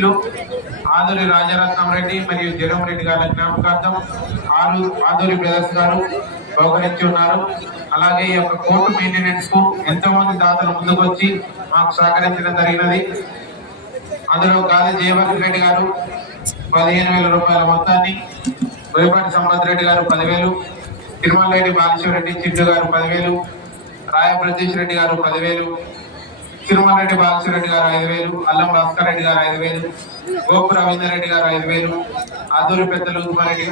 అధ్యక్షులు ఆదూరి రాజరత్నం రెడ్డి మరియు జగన్ రెడ్డి గారి జ్ఞాపకార్థం ఆరు ఆదూరి బ్రదర్స్ గారు బహుకరించి ఉన్నారు. అలాగే ఈ యొక్క కోర్టు మెయింటెనెన్స్కు ఎంతో మంది దాతలు ముందుకు వచ్చి మాకు సహకరించడం జరిగినది. అందులో గాలి జయవర్ధన్ రెడ్డి గారు పదిహేను వేల రూపాయల మొత్తాన్ని బోయపాటి సంపత్ రెడ్డి గారు పదివేలు తిరుమల రెడ్డి బాలేశ్వర రెడ్డి చిట్టు గారు పదివేలు రాయ ప్రతీష్ రెడ్డి గారు పదివేలు తిరుమల రెడ్డి బాలేశ్వర గారు ఐదు వేలు అల్లం భాస్కర్ రెడ్డి గారు ఐదు వేలు గోపు రవీందర్ రెడ్డి గారు ఐదు వేలు ఆదూరి పెద్ద లూతుమారెడ్డి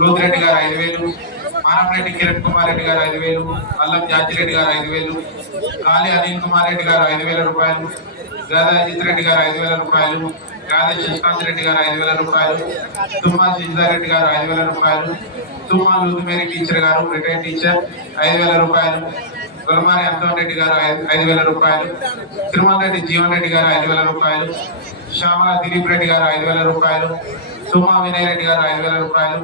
లూతిరెడ్డి గారు ఐదు వేలు మానవరెడ్డి కిరణ్ కుమార్ రెడ్డి గారు ఐదు వేలు అల్లం జాజిరెడ్డి గారు ఐదు వేలు కాళీ అనిల్ కుమార్ రెడ్డి గారు ఐదు వేల రూపాయలు గాదా అజిత్ రెడ్డి గారు ఐదు వేల రూపాయలు గాదా శశికాంత్ రెడ్డి గారు ఐదు వేల రూపాయలు తుమ్మా సింజార్ రెడ్డి గారు ఐదు వేల రూపాయలు Thumma Luthumeri teacher garu retired teacher ఐదు వేల రూపాయలు గులమారి అంతోన్ రెడ్డి గారు ఐదు- వేల రూపాయలు తిరుమల రెడ్డి జీవన్ రెడ్డి గారు ఐదు వేల రూపాయలు శ్యామల దిలీప్ రెడ్డి గారు ఐదు వేల రూపాయలు సుమా వినయ్ రెడ్డి గారు ఐదు వేల రూపాయలు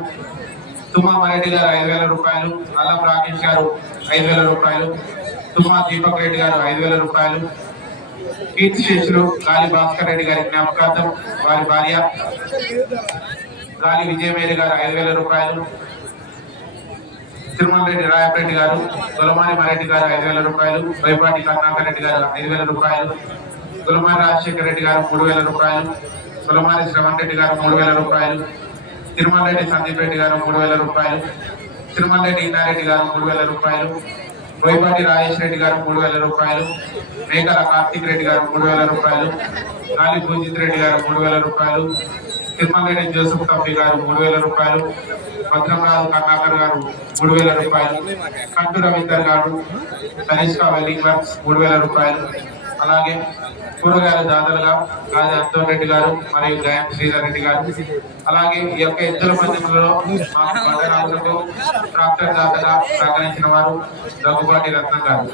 తుమ్మా మరెడ్డి గారు ఐదు వేల రూపాయలు అల్లం రాకేష్ గారు ఐదు వేల రూపాయలు తుమ్మా దీపక్ రెడ్డి గారు ఐదు వేల రూపాయలు కీర్తి శిష్యులు గాలి భాస్కర్ రెడ్డి గారి జ్ఞాపకార్థం వారి భార్య గాలి విజయమేరి గారు ఐదు వేల రూపాయలు తిరుమల రెడ్డి రాయపరెడ్డి గారు గులమాని మారెడ్డి గారు ఐదు వేల రూపాయలు వైపాటి కరుణాకర్ రెడ్డి గారు ఐదు వేల రూపాయలు గులమాని రాజశేఖర రెడ్డి గారు మూడు వేల రూపాయలు గులమాని శ్రవణ్ రెడ్డి గారు మూడు వేల రూపాయలు తిరుమల రెడ్డి సందీప్ రెడ్డి గారు మూడు వేల రూపాయలు తిరుమల రెడ్డి ఇందారెడ్డి గారు మూడు వేల రూపాయలు వైపాటి రాజేష్ రెడ్డి గారు మూడు వేల రూపాయలు మేకల కార్తీక్ రెడ్డి గారు మూడు వేల రూపాయలు గాలి భూజిత్ రెడ్డి గారు మూడు వేల రూపాయలు తిరుమలరెడ్డి జోసఫ్ కంపి గారు మూడు వేల రూపాయలు భద్రంరాజు కర్ణాకర్ గారు మూడు వేల రూపాయలు కంటు రవీందర్ గారు తనిష్క వెల్డింగ్ వర్క్స్ మూడు వేల రూపాయలు. అలాగే కూరగాయల దాతలుగా గాది అంతోన్ రెడ్డి గారు మరియు గాయం శ్రీధర్ రెడ్డి గారు. అలాగే ఈ యొక్క ఇద్దరు మధ్యలో మాకు ట్రాక్టర్ దాతగా సహకరించిన వారు దగ్గుబాటి రత్నం గారు.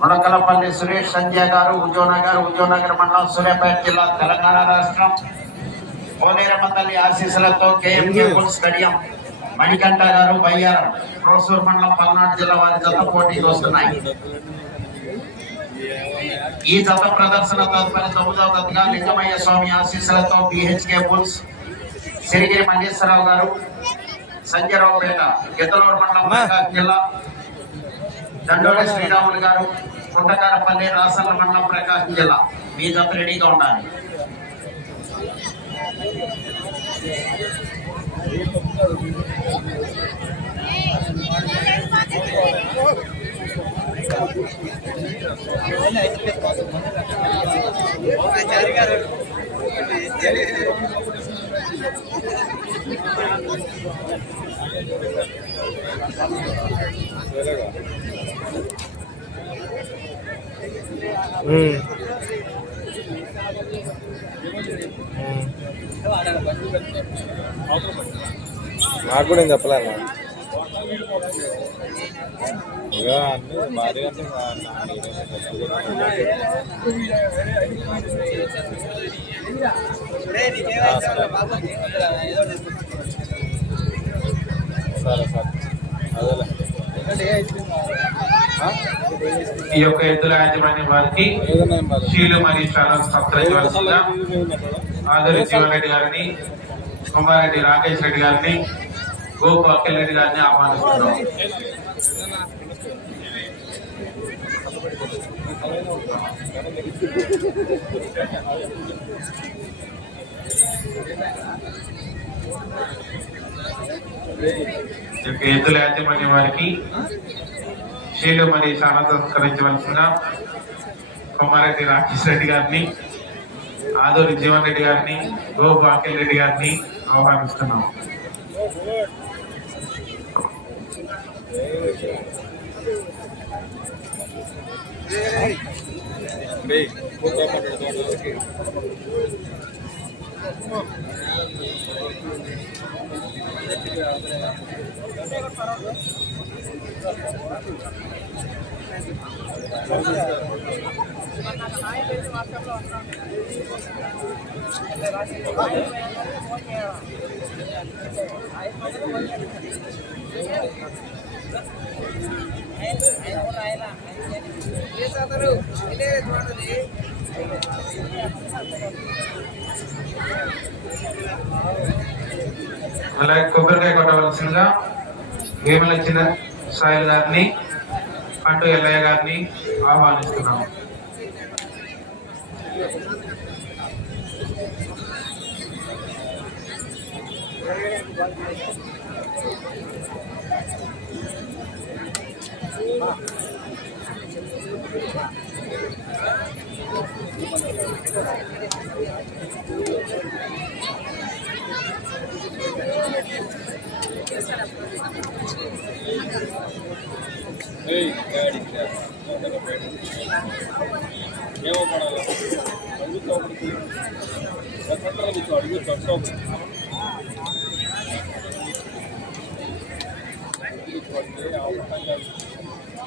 మునకలపల్లి సురేష్ సంజయ్ గారు ఉద్యోనగర్ ఉద్యోనగర్ మండలం సూర్యాపేట జిల్లా తెలంగాణ రాష్ట్రం. కోనేరమ్మ తల్లి ఆశీస్సులతో స్టేడియం మణికంఠ గారు బయ్యారం ప్రోసూర్ మండలం పల్నాడు జిల్లా వారి జత పోటీకి వస్తున్నాయి. ఈ జత ప్రదర్శన తదుపరి తొమ్మిదవ జతగా లింగమయ్య స్వామి ఆశీస్సులతో బిహెచ్కే బుల్స్ సిరిగిరి మల్లేశ్వరరావు గారు సంజయరావుపేట గిద్దలూరు మండలం జిల్లా దండోడి శ్రీరాములు గారు కుంటకారపల్లి రాసల్ల మండలం ప్రకాశం జిల్లా. మీ జత రెడీగా ఉండాలి. నాకు కూడా ఏం చెప్పలే అన్న ఇక సరే సరే అదేలే ఈ యొక్క ఎద్దుల యాజమాన్య వారికి షీలు మరియు ఛానల్ సబ్స్క్రైబ్ ఆదరి జీవన్ రెడ్డి గారిని కుమారెడ్డి రాకేష్ రెడ్డి గారిని గోపు అఖిల్ రెడ్డి గారిని ఆహ్వానిస్తున్నాం. ఎద్దుల యాజమాన్య వారికి శీలు మరి చాలా సంస్కరించవలసిన కొమారెడ్డి రాకేష్ రెడ్డి గారిని ఆదూరి జీవన్ రెడ్డి గారిని గోపు అఖిల్ రెడ్డి గారిని ఆహ్వానిస్తున్నాం Hey, hey. ఉంటాయి కోటా పట్టణ ద్వారానికి Thank you. అలాగే కొబ్బరికాయ కొట్టవలసిందిగా వేమల ఇచ్చిన సాయిల్ గారిని పండు ఎల్లయ్య గారిని ఆహ్వానిస్తున్నాము. ఏమో పడాలి అడుగుతా ఒకటి స్వతంత్రం కూర్చో అడుగు చొట్టో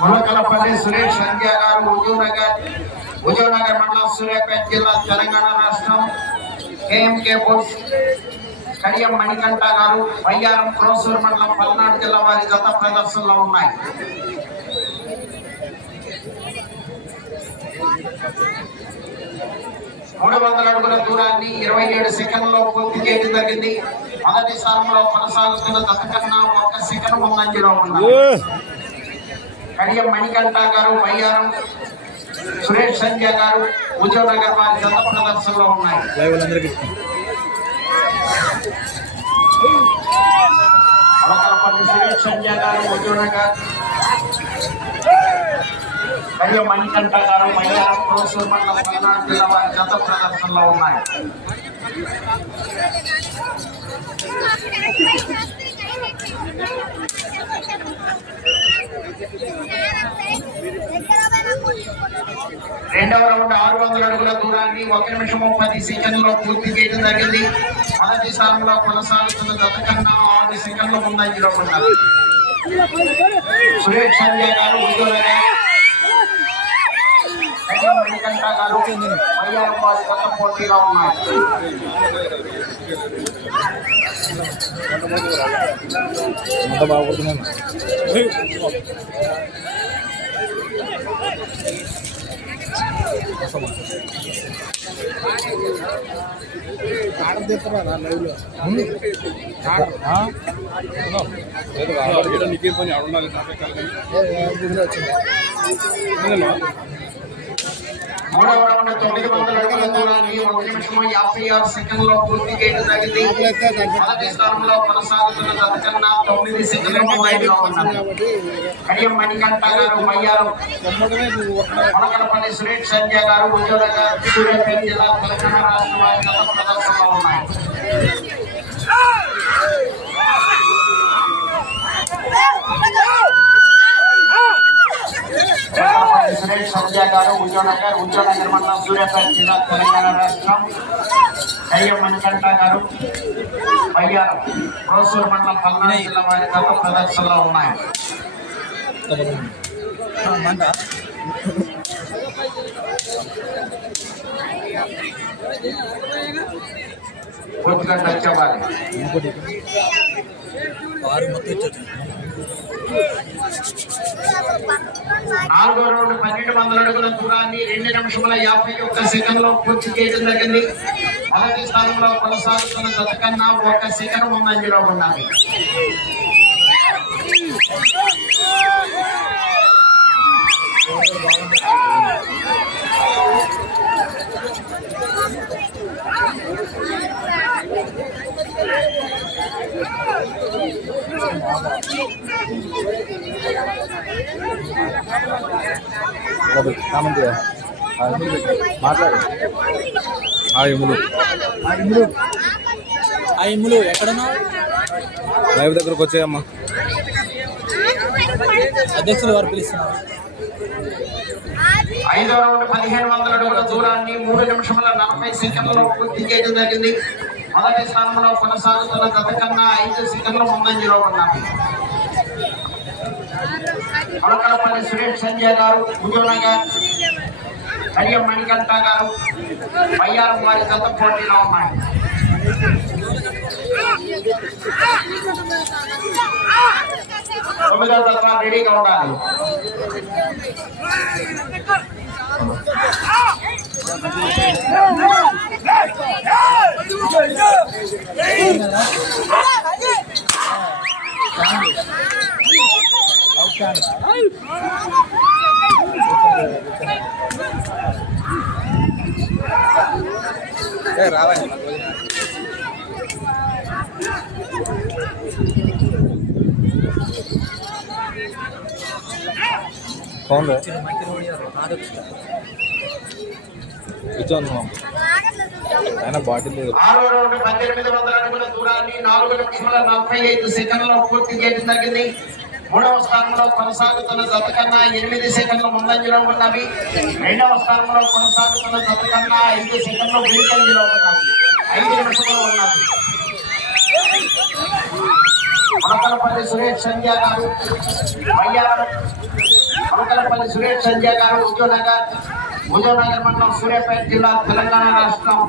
ములకలపల్లి సురేష్ సంధ్య గారు హుజూర్నగర్ హుజూర్నగర్ మండలం సూర్యాపేట జిల్లా తెలంగాణ రాష్ట్రం. కేఎంకే బోస్ కడియం మణికంఠ గారు వయ్యారం క్రోసూరు మండలం పల్నాడు జిల్లా వారి గత ప్రదర్శనలో ఉన్నాయి. మూడు వందల అడుగుల దూరాన్ని ఇరవై ఏడు సెకండ్లో పూర్తి చేయడం జరిగింది. మొదటి స్థానంలో కొనసాగుతున్న గత కన్నా ఒక్క సెకండ్ ముందంజలో ఉన్నారు. కడియం మణికంఠ గారు వయ్యారం సురేష్ సంధ్య గారు ఉద్యోగ నగర్ వారి గత ప్రదర్శనలో ఉన్నాయి. అవకలపల్లి సురేష్ సంధ్య గారు ఉద్యోగ నగర్ కడియం మణికంఠ గారు వయ్యారం క్రోసూర్ మండలం పల్నాడు జిల్లా వారి గత ప్రదర్శనలో ఉన్నాయి. రెండవ రౌండ్ ఆరు వందల అడుగుల దూరాన్ని ఒక నిమిషం పది సెకండ్లో పూర్తి చేయడం జరిగింది. మొదటి స్థానంలో కొనసాగుతున్న గత కన్నా ఆరు సెకండ్ల ముందంజలో ఉన్నారు. సురేష్ సంజయ్ గారు ఉద్యోగ మణికంఠ గారు వయ్యారం వారి గత పోటీలో ఉన్నారు అంత బాగుపడుతున్నాను నీకే పని ఆడుండాలి మూడవ రౌండ్ తొమ్మిది వందల అడుగుల దూరాన్ని ఒక నిమిషము యాభై ఆరు సెకండ్లో పూర్తి చేయడం జరిగింది. మొదటి స్థానంలో కొనసాగుతున్న గతకన్నా తొమ్మిది సెకండ్ల ముందంజలో ఉన్నారు. కడియం మణికంఠ గారు మయ్యారు. మొలకలపల్లి సురేష్ సంజయ్ గారు ఉద్యోగ సూర్యాపేట జిల్లా తెలంగాణ రాష్ట్ర వారి గత ప్రదర్శనలో ఉన్నాయి. Let's go! చంద్రబాబు సురేష్ సంధ్య గారు ఉద్యోగనగర్ ఉద్యోగనగర్ మండలం సూర్యాపేట జిల్లా తెలంగాణ రాష్ట్రం కయ్యం మణికంఠ గారు బయ్యారం రోసూరు మండలం పల్నాడు జిల్లా వారి గత ప్రదర్శనలో ఉన్నాయి పూర్తిగా టచ్ అవ్వాలి నాలుగో రౌండ్ పన్నెండు వందల అడుగుల దూరాన్ని రెండు నిమిషముల యాభై ఒక్క సెకండ్లో పూర్తి చేయడం జరిగింది. మొదటి స్థానంలో కొనసాగుతున్న జత కన్నా ఒక సెకండ్ ముందంజలో ఉన్నది కామెంట్ మాట్లాడు. ఆ ఆ లైవ్ దగ్గరకు వచ్చాయమ్మా. అధ్యక్షులు వారు పిలుస్తున్నారు. ఐదో రౌండ్ పదిహేను వందల అడుగుల దూరాన్ని మూడు నిమిషముల నలభై సెకండ్లలో పూర్తి చేయడం జరిగింది. మొదటి స్థానంలో కొనసాగుతున్న గత కన్నా ఐదు సెకండ్ల ముందంజలో ఉన్నది మొలకలపల్లి సురేష్ సంజయ్ గారు ఉద్యోగనగర్ కడియం మణికంఠ గారు బయ్యారం వారి గత పోటీలో ఉన్నాయి తొమ్మిదో తత్వ రెడీగా ఉండాలి ఏ రావాలి బాగుంది ఇచ్చాను మనం ఆయన బాటిల్ లేదు ఆరో మూడవ స్థానంలో కొనసాగుతున్న జత కన్నా ఎనిమిది సెకండ్ల ముందంజలో ఉన్నవి. రెండవ స్థానంలో కొనసాగుతున్న జత కన్నా ఐదు సెకండ్లు వెనుకంజలో ఉన్నవి. ఐదు నిమిషంలో ఉన్నవి. మొలకలపల్లి సురేష్ సంధ్య గారు వయ్యారం మొలకలపల్లి సురేష్ సంధ్య గారు ఉద్యోగనగర్ ఉదయనగర్ మండలం సూర్యాపేట జిల్లా తెలంగాణ రాష్ట్రం.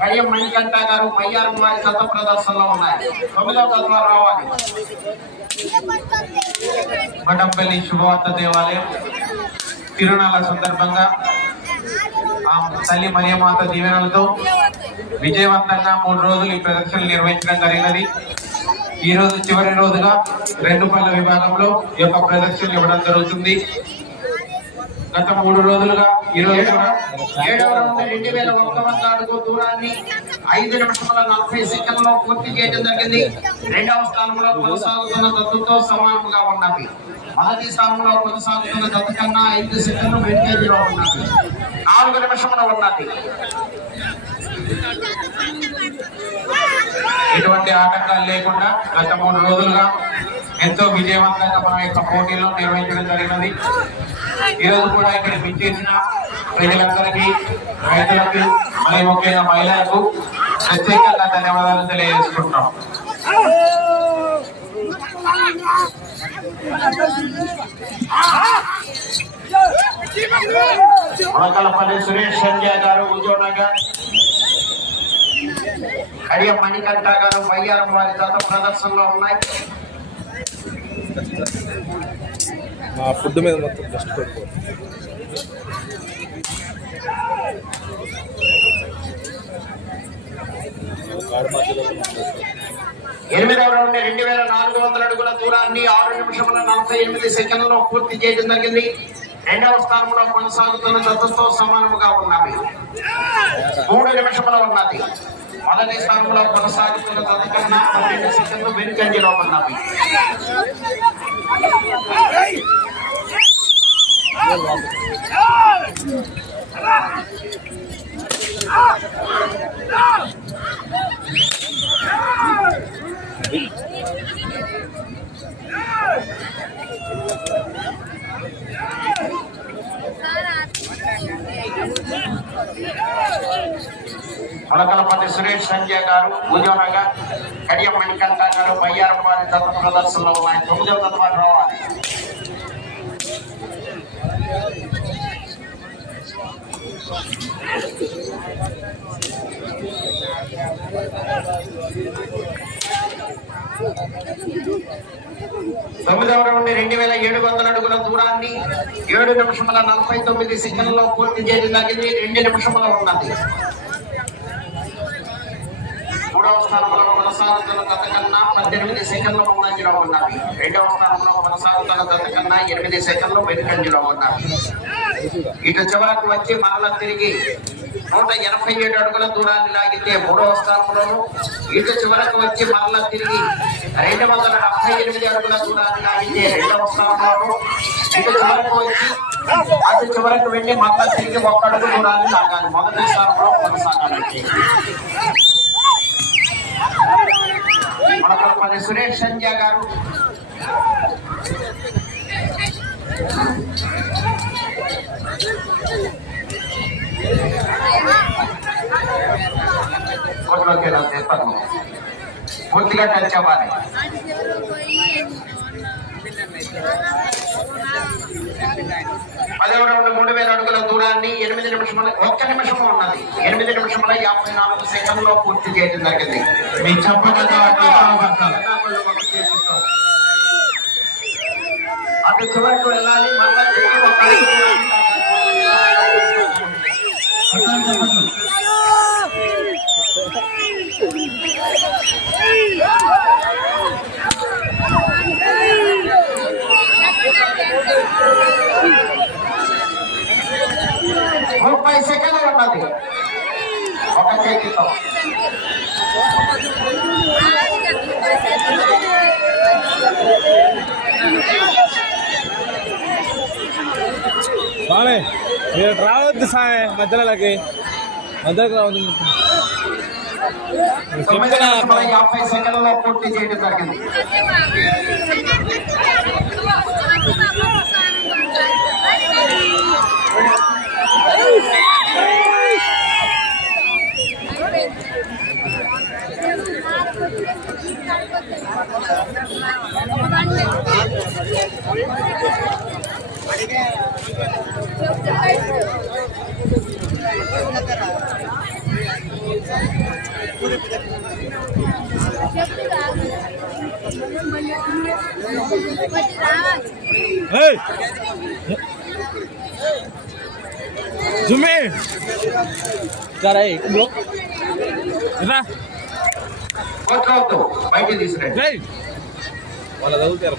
కడియం మణికంఠ గారు మయ్యారం కుమారి గత ప్రదర్శనలో ఉన్నాయి. తొమ్మిదవ తత్వం రావాలి. మఠంపల్లి శుభవార్త దేవాలయం తిరునాళ్ళ సందర్భంగా ఆ తల్లి మరియమాత దీవెనలతో విజయవంతంగా మూడు రోజులు ఈ ప్రదర్శనలు నిర్వహించడం జరిగినది. ఈ రోజు చివరి రోజుగా రెండు పళ్ళ విభాగంలో ఈ యొక్క ప్రదర్శనలు ఇవ్వడం జరుగుతుంది. గత మూడు రోజులుగా ఈ రోజు కూడా ఏడవ రౌండ్ రెండు వేల ఒక్క వంద అడుగు దూరాన్ని ఐదు నిమిషముల నలభై సెకండ్లో పూర్తి చేయడం జరిగింది. రెండవ స్థానంలో కొనసాగుతున్న దత్తుతో సమానంగా ఉన్నవి మొదటి స్థానంలో కొనసాగుతున్న దత్తు కన్నా ఐదు సెకండ్లు వెంటేజీలో ఉన్నది. నాలుగు నిమిషముల ఉన్నది. ఎటువంటి ఆటంకాలు లేకుండా గత మూడు రోజులుగా ఎంతో విజయవంతంగా మన యొక్క పోటీలో నిర్వహించడం జరిగినది. ఈరోజు కూడా ఇక్కడ విచ్చేసిన ప్రజలందరికీ రైతులకు మరి ముఖ్యంగా మహిళలకు ప్రత్యేకంగా ధన్యవాదాలు తెలియజేసుకుంటాం మొలకలపల్లి సురేష్ సంజయ్ గారు ఉద్యోగనగర్ కడియం మణికంఠ గారు బయ్యారం వారి గత ప్రదర్శనలో ఉన్నాయి. మా ఫుడ్ మీద మొత్తం డస్ట్ పెట్టుకో ఎనిమిదవ రౌండ్ రెండు వేల నాలుగు వందల అడుగుల దూరాన్ని ఆరు నిమిషముల నలభై ఎనిమిది సెకండ్లలో పూర్తి చేయడం జరిగింది. రెండవ స్థానంలో కొనసాగుతున్న దత్తతో సమానముగా ఉన్నవి మూడు నిమిషముల ఉన్నది. మొదటి స్థానంలో కొనసాగుతున్న దత్త కన్నా పన్నెండు సెకండ్లు వెనుకంజలో ఉన్నవి ములకలపతి సురేష్ సంజయ్ గారు భుజనగర్ కడియ మణికంఠ గారు బయ్యారం వారి దత్త ప్రదర్శనలో ఉన్నాయి. తొమ్మిదవ దత్త రావాలి. తొమ్మిదవ నుండి రెండు వేల ఏడు వందల అడుగుల దూరాన్ని ఏడు నిమిషముల నలభై తొమ్మిది సెకండ్లో పూర్తి చేయడం జరిగింది. రెండు నిమిషముల ఉన్నది. మూడవ స్థానంలో కొనసాగుతున్న గత కన్నా పద్దెనిమిది సెకండ్ల ముందంజలో ఉన్నది. రెండవ స్థానంలో కొనసాగుతున్న గత కన్నా ఎనిమిది సెకండ్లు వెనుకంజలో ఉన్నది. ఇటు చివరకు వచ్చి మరల తిరిగి నూట ఎనభై ఏడు అడుగుల దూరాన్ని లాగితే మూడవ స్థానంలోను ఇటు చివరకు వచ్చి మరల తిరిగి రెండు వందల డెబ్బై ఎనిమిది అడుగుల దూరాన్ని లాగితే రెండవ స్థానంలోను ఇటు చివరకు వచ్చి అటు చివరకు వెళ్ళి మరల తిరిగి ఒక్క అడుగు దూరాన్ని లాగాలి. మొదటి స్థానంలో కొనసాగాలంటే. మనకల్పని సురేష్ సంజయ్ గారు కోట్లోకి వెళ్ళాలి చేస్తాను పూర్తిగా టచ్ అవ్వాలి పదవ రౌండ్ మూడు వేల అడుగుల దూరాన్ని ఎనిమిది నిమిషముల ఒక్క నిమిషము ఉన్నది. ఎనిమిది నిమిషముల యాభై నాలుగు సెకండ్లో పూర్తి చేయడం జరిగింది. మీ అటు పడతారు అటు చివరికి వెళ్ళాలి మళ్ళా తిరిగి ఒక అడుగు దూరాన్ని ముప్పై సెకండ్లు ఉన్నది ఒక చేతితో స్వామి మీరు రావద్దు స్వామి మధ్యలోకి మధ్యలోకి రావద్దు తొమ్మిది నిమిషముల యాభై సెకండ్లలో పూర్తి చేయడం జరిగింది ఏయ్! జుమ్మి! సరే బ్రో. కోట్లవద్దు బయట తీసుకురండి వాళ్ళ చదువుతారు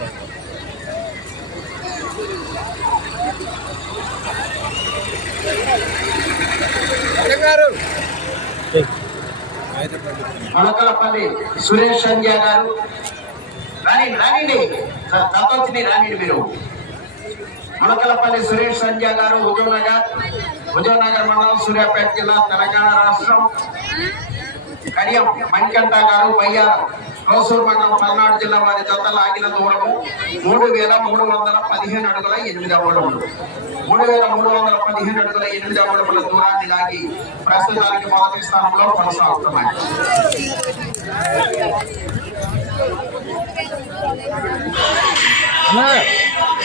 మరి. సురేష్ సంధ్య గారు. రాని రానిండి దత్తోత్ని రానిండి మీరు. మొలకలపల్లి సురేష్ సంధ్య గారు హుజూర్నగర్. హుజూర్నగర్ మండలం సూర్యాపేట జిల్లా తెలంగాణ రాష్ట్రం. కడియం మణికంఠ గారు బయ్యారు. కోసూరు మండలం పల్నాడు జిల్లా వారి జత లాగిన దూరము మూడు వేల మూడు వందల పదిహేను అడుగుల ఎనిమిది అడుగులు మూడు వేల మూడు వందల పదిహేను అడుగుల ఎనిమిది అడుగుల దూరాన్ని లాగి ప్రస్తుతానికి మొదటి స్థానంలో కొనసాగుతున్నాయి Yeah.